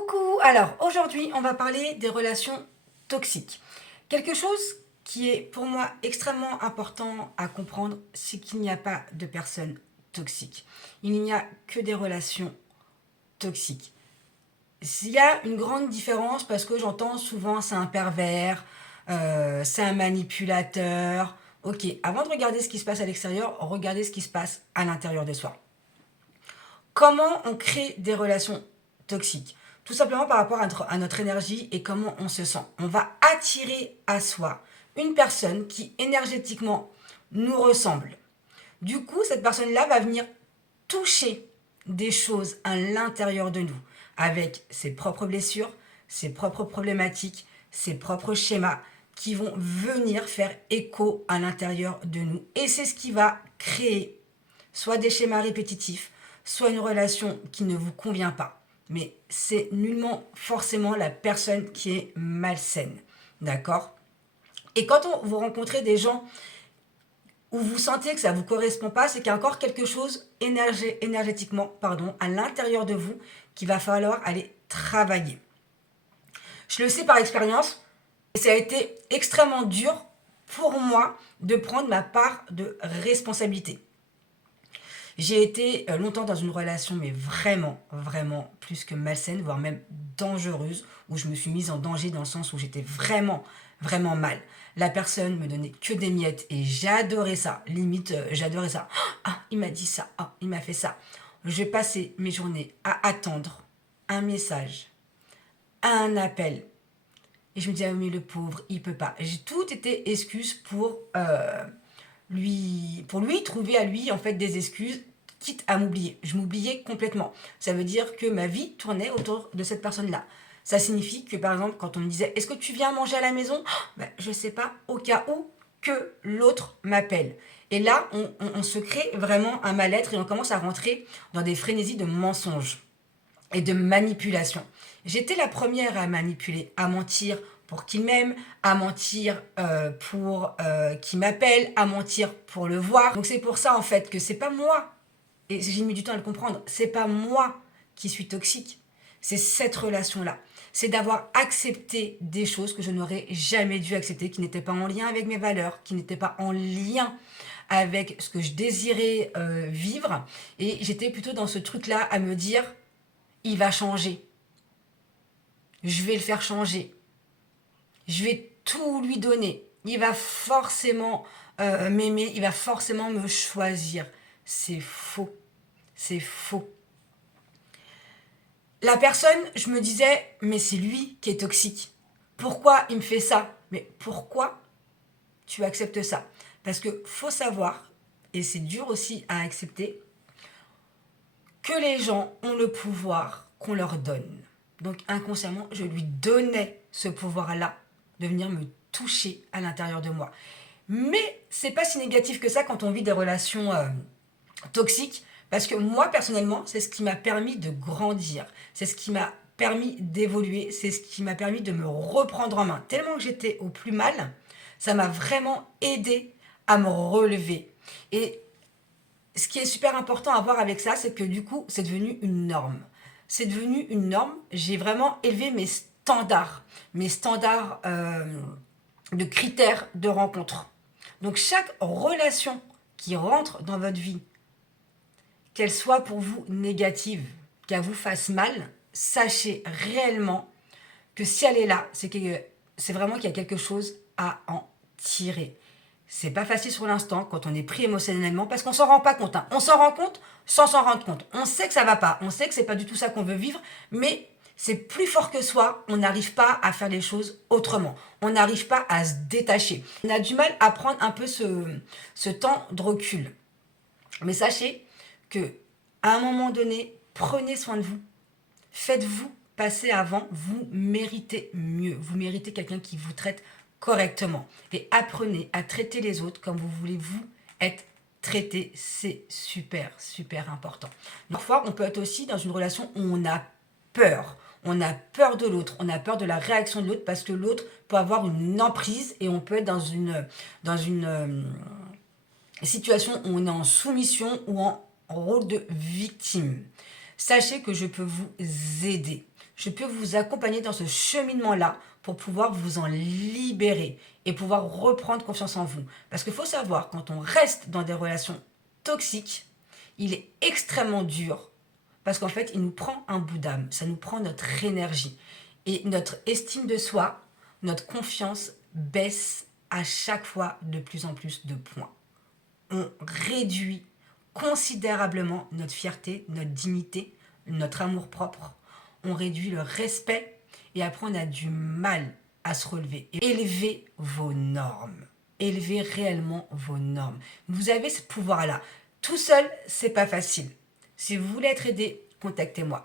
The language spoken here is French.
Coucou! Alors aujourd'hui on va parler des relations toxiques. Quelque chose qui est pour moi extrêmement important à comprendre, c'est qu'il n'y a pas de personnes toxiques. Il n'y a que des relations toxiques. Il y a une grande différence parce que j'entends souvent c'est un pervers, c'est un manipulateur. Ok, avant de regarder ce qui se passe à l'extérieur, regardez ce qui se passe à l'intérieur de soi. Comment on crée des relations toxiques? Tout simplement par rapport à notre énergie et comment on se sent. On va attirer à soi une personne qui énergétiquement nous ressemble. Du coup, cette personne-là va venir toucher des choses à l'intérieur de nous, avec ses propres blessures, ses propres problématiques, ses propres schémas qui vont venir faire écho à l'intérieur de nous. Et c'est ce qui va créer soit des schémas répétitifs, soit une relation qui ne vous convient pas. Mais c'est nullement forcément la personne qui est malsaine. D'accord? Et quand vous rencontrez des gens où vous sentez que ça ne vous correspond pas, c'est qu'il y a encore quelque chose énergétiquement à l'intérieur de vous qu'il va falloir aller travailler. Je le sais par expérience, et ça a été extrêmement dur pour moi de prendre ma part de responsabilité. J'ai été longtemps dans une relation, mais vraiment plus que malsaine, voire même dangereuse, où je me suis mise en danger dans le sens où j'étais vraiment mal. La personne me donnait que des miettes et j'adorais ça. Limite, j'adorais ça. Ah, il m'a dit ça. Ah, il m'a fait ça. Je passais mes journées à attendre un message, un appel. Et je me disais, ah, mais le pauvre, il peut pas. J'ai tout été excuse pour lui trouver à lui en fait des excuses, quitte à m'oublier. Je m'oubliais complètement. Ça veut dire que ma vie tournait autour de cette personne-là. Ça signifie que par exemple quand on me disait est-ce que tu viens manger à la maison, je sais pas, au cas où que l'autre m'appelle. Et là on se crée vraiment un mal-être et on commence à rentrer dans des frénésies de mensonges et de manipulation. J'étais la première à manipuler, à mentir pour qu'il m'aime, à mentir pour qu'il m'appelle, à mentir pour le voir. Donc c'est pour ça en fait que c'est pas moi, et j'ai mis du temps à le comprendre, c'est pas moi qui suis toxique, c'est cette relation-là. C'est d'avoir accepté des choses que je n'aurais jamais dû accepter, qui n'étaient pas en lien avec mes valeurs, qui n'étaient pas en lien avec ce que je désirais vivre. Et j'étais plutôt dans ce truc-là à me dire, il va changer. Je vais le faire changer. Je vais tout lui donner. Il va forcément m'aimer, il va forcément me choisir. C'est faux. C'est faux. La personne, je me disais, mais c'est lui qui est toxique. Pourquoi il me fait ça? Mais pourquoi tu acceptes ça? Parce que faut savoir, et c'est dur aussi à accepter, que les gens ont le pouvoir qu'on leur donne. Donc inconsciemment, je lui donnais ce pouvoir-là de venir me toucher à l'intérieur de moi. Mais c'est pas si négatif que ça quand on vit des relations toxiques, parce que moi personnellement, c'est ce qui m'a permis de grandir, c'est ce qui m'a permis d'évoluer, c'est ce qui m'a permis de me reprendre en main. Tellement que j'étais au plus mal, ça m'a vraiment aidé à me relever. Et ce qui est super important à voir avec ça, c'est que du coup, c'est devenu une norme. C'est devenu une norme. J'ai vraiment élevé mes standards de critères de rencontre. Donc chaque relation qui rentre dans votre vie, qu'elle soit pour vous négative, qu'elle vous fasse mal, sachez réellement que si elle est là, c'est vraiment qu'il y a quelque chose à en tirer. C'est pas facile sur l'instant quand on est pris émotionnellement parce qu'on s'en rend pas compte. On s'en rend compte sans s'en rendre compte. On sait que ça va pas, on sait que c'est pas du tout ça qu'on veut vivre, mais c'est plus fort que soi. On n'arrive pas à faire les choses autrement. On n'arrive pas à se détacher. On a du mal à prendre un peu ce temps de recul. Mais sachez que à un moment donné, prenez soin de vous. Faites-vous passer avant. Vous méritez mieux. Vous méritez quelqu'un qui vous traite correctement. Et apprenez à traiter les autres comme vous voulez vous être traité. C'est super important. Parfois, on peut être aussi dans une relation où on a peur. On a peur de l'autre, on a peur de la réaction de l'autre parce que l'autre peut avoir une emprise et on peut être dans une situation où on est en soumission ou en rôle de victime. Sachez que je peux vous aider. je peux vous accompagner dans ce cheminement-là pour pouvoir vous en libérer et pouvoir reprendre confiance en vous. Parce qu'il faut savoir, quand on reste dans des relations toxiques, il est extrêmement dur parce qu'en fait, il nous prend un bout d'âme, ça nous prend notre énergie. Et notre estime de soi, notre confiance baisse à chaque fois de plus en plus de points. On réduit considérablement notre fierté, notre dignité, notre amour-propre. On réduit le respect et après on a du mal à se relever. Élevez vos normes. Élevez réellement vos normes. Vous avez ce pouvoir-là. Tout seul, c'est pas facile. Si vous voulez être aidé, contactez-moi.